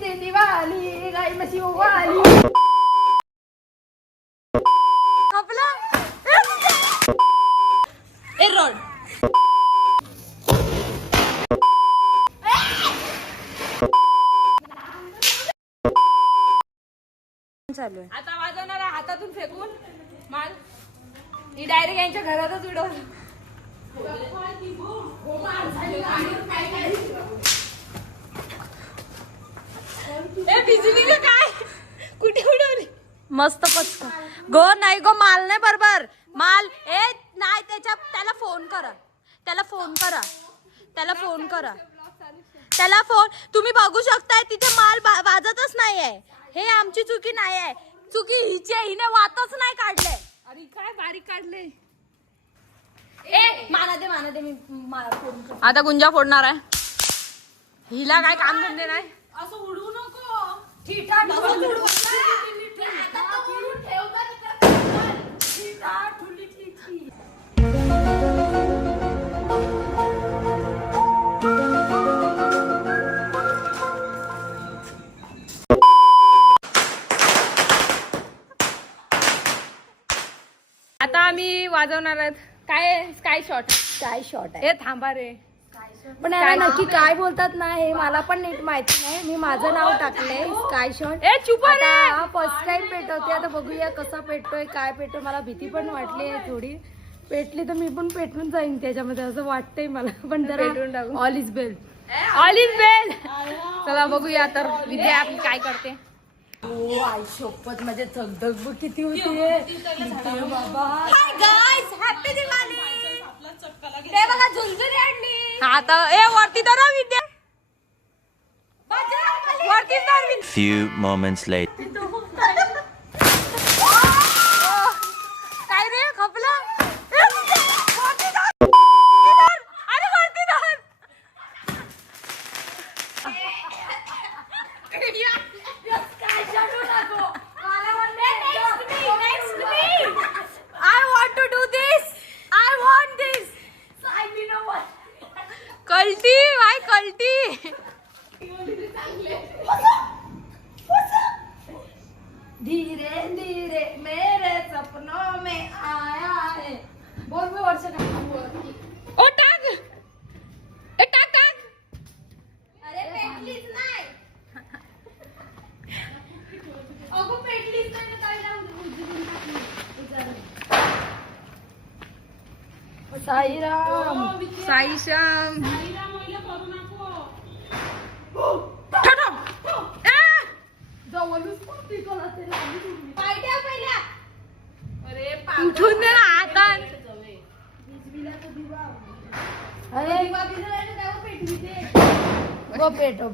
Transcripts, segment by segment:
दिन दिवाली गाई म्हशी ओवाली. आपला ए रोड चालू आहे. आता वाजवणार आहे हातातून फेकून माल. ही डायरेक्ट यांच्या घरातच उडवलं. बिजली काय कुठे उडवली. मस्त पचका गो नाही गो माल नाही बरोबर माल ए नाही त्याला फोन करा त्याला फोन तुम्ही बघू शकताय तिथे माल वाजतच नाहीये. हे आमची चुकी नाही आहे चुकी हिची आहे. हिने वातच नाही काढले. अरे काय बारीक काढले. ए माना दे मी फोन आता गुंजा फोडणार आहे. हिला काय काम धंदे नाही. असं उडवू नको. ठीठा उडवू. आता आम्ही वाजवणार आहोत काय स्काय शॉट आहे. हे थांबा रे. पण नक्की काय बोलतात ना हे मला पण नीट माहिती नाही. मी माझं नाव टाकलंय स्काय शॉट. ए चुप रे. फर्स्ट टाइम पेटवते आता बघूया कसा पेटतोय काय पेटतोय. मला भीती पण वाटली आहे थोडी. पेटली तर मी पण पेटून जाईन त्याच्यामध्ये असं वाटतंय मला. पण जरा ऑल इज वेल. चला बघूया तर विद्या आपली काय करते. ओ आई शपथ म्हणजे धगधग किती होतीये बाबा. Hi guys happy Diwali. ते बघा झुंझुरी आणली. आता ए वरती तर विद्या वरती तर विद्या. Few moments later. काय रे खपला. अरे वरती धर. I want to do this. I want this. कल्टी भाई कल्टी. धीरे धीरे मेरे सपनों में आया है. बोल बोल वर्ष ओ टाक. ए टाक. अरे पेटलीच नाही. अगो पेटलीच नाही तर काय लावून साईराम साईश्याम. उठून दे ना आता. पेटव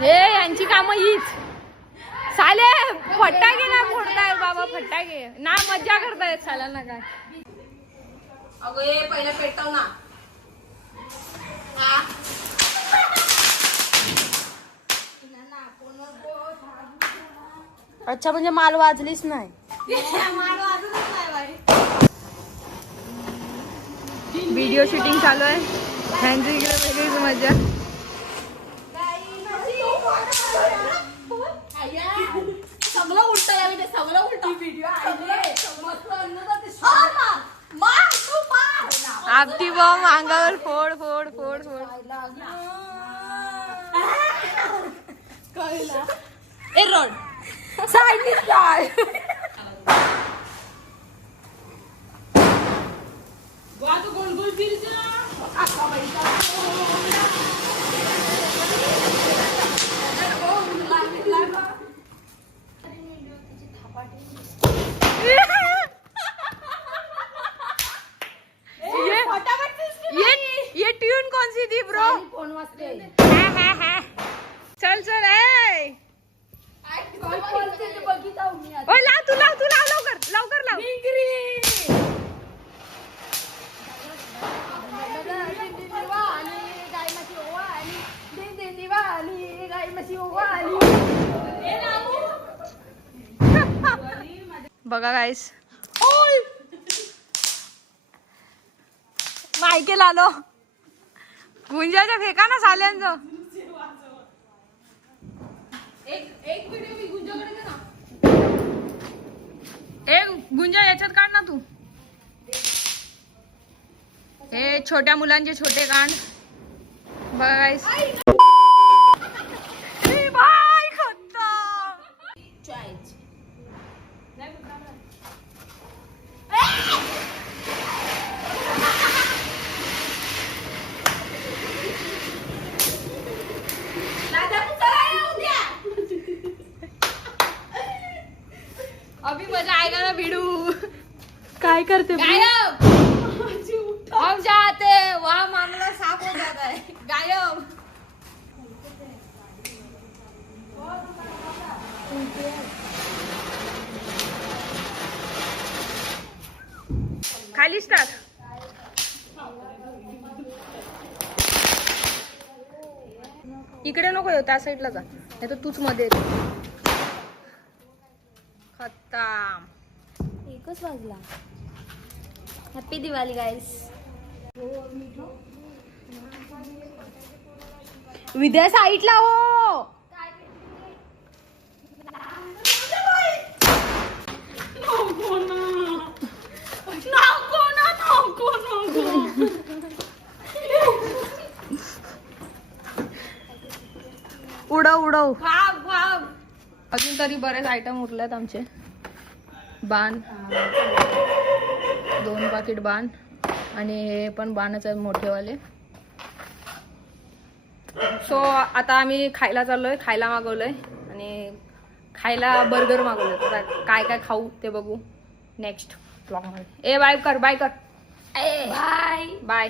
हे यांची कामं हीच. साले फटाके ना फोडताय बाबा. फटाके ना मज्जा करतायत साला ना काय. अगं ये पहिला पेटव ना. अच्छा म्हणजे माल वाजलीच नाही. व्हिडिओ शूटिंग चालू आहे. ह्यांची इकडे वेगळीच मजा. सगळं उलट सगळं उलट व्हिडिओ आपटी बॉम्ब अंगावर फोड फोड फोड फोड. ए रोड ये ट्यून कौन सी थी ब्रो. फोन वाजते. चल चल ए. ओ लाव तू लवकर लाव. बघा गाईस मायकेल आलो. गुंजाच्या फेका ना साल्यांचं. एक व्हिडिओ मी गुंजाकडे दे ना. गुंजा याच्यात काढ ना तू. हे छोट्या मुलांचे छोटे कान बाय. अभी मजा आएगा ना भिडू. काय करते गायब. हम जाते वहाँ मामला साफ हो जाता है. गायब. खाली स्टार्ट. इकडे नको येऊ, त्या साईडला जा, नाही तर तूच मध्ये येते. खत्म. एकच वाजला. हॅपी दिवाळी गाईस. विद्या साईडला हो. उडव उडव. अजून तरी बरेच आयटम उरलेत आमचे. बाण, 2 पाकिट बाण आणि हे पण बाणच आहेत मोठेवाले. सो आता आम्ही खायला चाललोय, खायला मागवलंय आणि खायला बर्गर मागवलंय. काय काय खाऊ ते बघू नेक्स्ट ब्लॉग मध्ये. बाय कर, बाय कर. Bye bye.